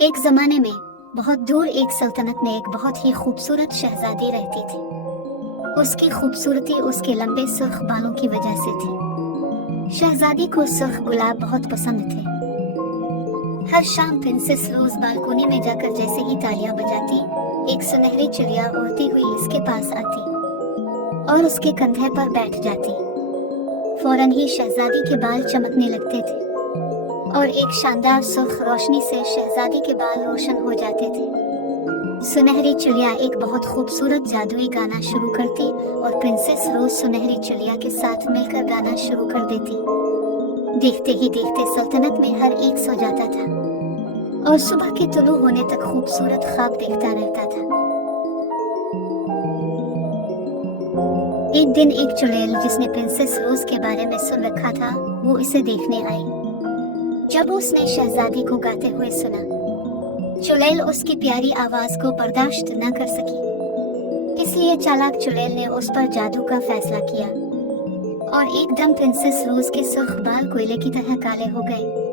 एक जमाने में बहुत दूर एक सल्तनत में एक बहुत ही खूबसूरत शहजादी रहती थी। उसकी खूबसूरती उसके लंबे सुर्ख बालों की वजह से थी। शहजादी को सुर्ख गुलाब बहुत पसंद थे। हर शाम प्रिंसेस रोज बालकोनी में जाकर जैसे ही तालियां बजाती, एक सुनहरी चिड़िया उड़ती हुई इसके पास आती और उसके कंधे पर बैठ जाती। फौरन ही शहजादी के बाल चमकने लगते थे और एक शानदार सुर्ख रोशनी से शहजादी के बाल रोशन हो जाते थे। सुनहरी चिड़िया एक बहुत खूबसूरत जादुई गाना शुरू करती और प्रिंसेस रोज सुनहरी चिड़िया के साथ मिलकर गाना शुरू कर देती। देखते ही देखते सल्तनत में हर एक सो जाता था और सुबह के तुलू होने तक खूबसूरत ख्वाब देखता रहता था। एक दिन एक चुड़ैल जिसने प्रिंसेस रोज के बारे में सुन रखा था, वो इसे देखने आई। जब उसने शहजादी को गाते हुए सुना, चुड़ैल उसकी प्यारी आवाज को बर्दाश्त न कर सकी। इसलिए चालाक चुड़ैल ने उस पर जादू का फैसला किया और एकदम प्रिंसेस रोज के सुर्ख बाल कोयले की तरह काले हो गए।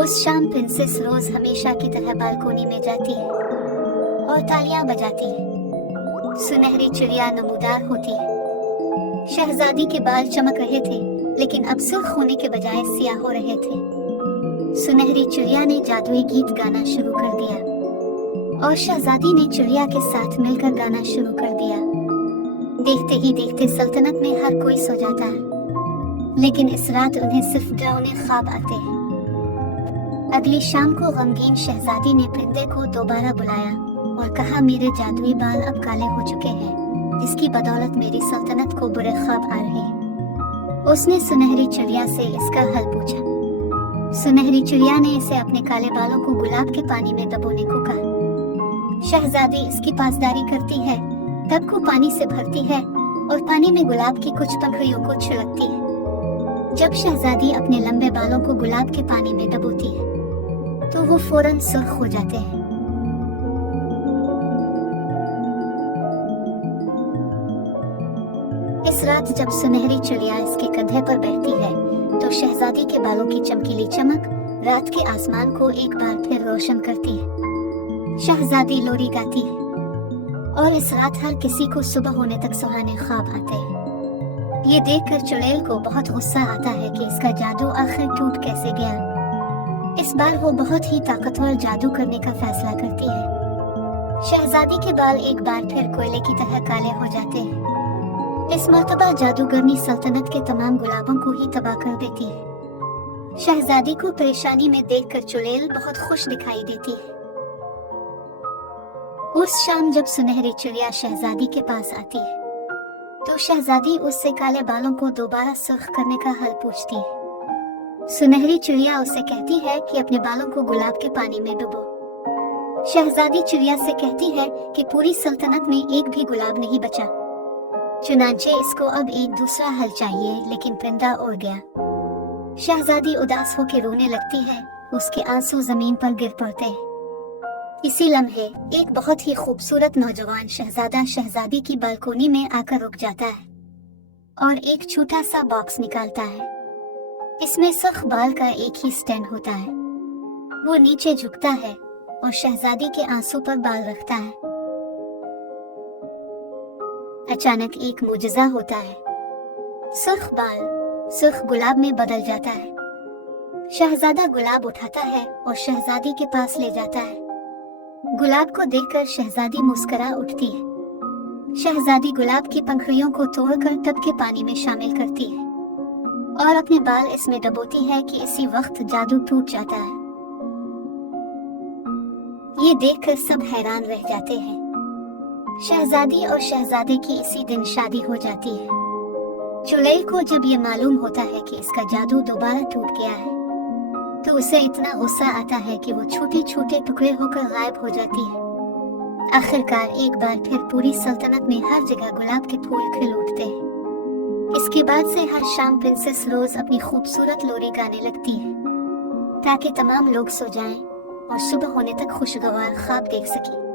उस शाम प्रिंसेस रोज हमेशा की तरह बालकोनी में जाती है और तालियां बजाती है। सुनहरी चिड़िया नमूदार होती है। शहजादी के बाल चमक रहे थे, लेकिन अब सुर्ख होने के बजाय सियाह हो रहे थे। सुनहरी चिड़िया ने जादुई गीत गाना शुरू कर दिया और शहजादी ने चिड़िया के साथ मिलकर गाना शुरू कर दिया। देखते ही देखते सल्तनत में हर कोई सो जाता है, लेकिन इस रात उन्हें सिर्फ डरावने ख्वाब आते हैं। अगली शाम को गमगीन शहजादी ने परिंदे को दोबारा बुलाया और कहा, मेरे जादुई बाल अब काले हो चुके हैं, जिसकी बदौलत मेरी सल्तनत को बुरे ख्वाब आ रहे हैं। उसने सुनहरी चिड़िया से इसका हल पूछा। सुनहरी चिड़िया ने इसे अपने काले बालों को गुलाब के पानी में डुबोने को कहा। शहजादी इसकी पासदारी करती है, टब को पानी से भरती है और पानी में गुलाब की कुछ पंखुड़ियों को छिड़कती है। जब शहजादी अपने लंबे बालों को गुलाब के पानी में डुबोती है, तो वो फौरन सुर्ख हो जाते हैं। इस रात जब सुनहरी चिड़िया इसके कंधे पर बैठती है, तो शहजादी के बालों की चमकीली चमक रात के आसमान को एक बार फिर रोशन करती है। शहजादी लोरी गाती है और इस रात हर किसी को सुबह होने तक सुहाने ख्वाब आते हैं। ये देखकर चुड़ैल को बहुत गुस्सा आता है कि इसका जादू आखिर टूट कैसे गया। इस बार वो बहुत ही ताकतवर जादू करने का फैसला करती है। शहजादी के बाल एक बार फिर कोयले की तरह काले हो जाते हैं। इस मर्तबा जादूगरनी सल्तनत के तमाम गुलाबों को ही तबाह कर देती है। शहजादी को परेशानी में देखकर चुड़ैल बहुत खुश दिखाई देती है। उस शाम जब सुनहरी चिड़िया शहजादी के पास आती है, तो शहजादी उससे काले बालों को दोबारा सुर्ख करने का हल पूछती है। सुनहरी चिड़िया उससे कहती है कि अपने बालों को गुलाब के पानी में डुबो। शहजादी चिड़िया से कहती है कि पूरी सल्तनत में एक भी गुलाब नहीं बचा। चुनांचे इसको अब एक दूसरा हल चाहिए, लेकिन परिंदा उड़ गया। शहजादी उदास होकर रोने लगती है। उसके आंसू जमीन पर गिर पड़ते हैं। इसी लम्हे एक बहुत ही खूबसूरत नौजवान शहजादा शहजादी की बालकोनी में आकर रुक जाता है और एक छोटा सा बॉक्स निकालता है। इसमें सुर्ख बाल का एक ही स्टैंड होता है। वो नीचे झुकता है और शहजादी के आंसू पर बाल रखता है। अचानक एक मुजज़ा होता है। सुर्ख बाल सुर्ख गुलाब में बदल जाता है। शहजादा गुलाब उठाता है और शहजादी के पास ले जाता है। गुलाब को देखकर शहजादी मुस्कुरा उठती है। शहजादी गुलाब की पंखुड़ियों को तोड़कर टब के पानी में शामिल करती है और अपने बाल इसमें डुबोती है कि इसी वक्त जादू टूट जाता है। ये देखकर सब हैरान रह जाते हैं। शहजादी और शहजादे की इसी दिन शादी हो जाती है। चुड़ैल को जब ये मालूम होता है कि इसका जादू दोबारा टूट गया है, तो उसे इतना गुस्सा आता है कि वो छोटे छोटे टुकड़े होकर गायब हो जाती है। आखिरकार एक बार फिर पूरी सल्तनत में हर जगह गुलाब के फूल खिल उठते हैं। इसके बाद से हर शाम प्रिंसेस रोज अपनी खूबसूरत लोरी गाने लगती है, ताकि तमाम लोग सो जाएं और सुबह होने तक खुशगवार ख्वाब देख सकें।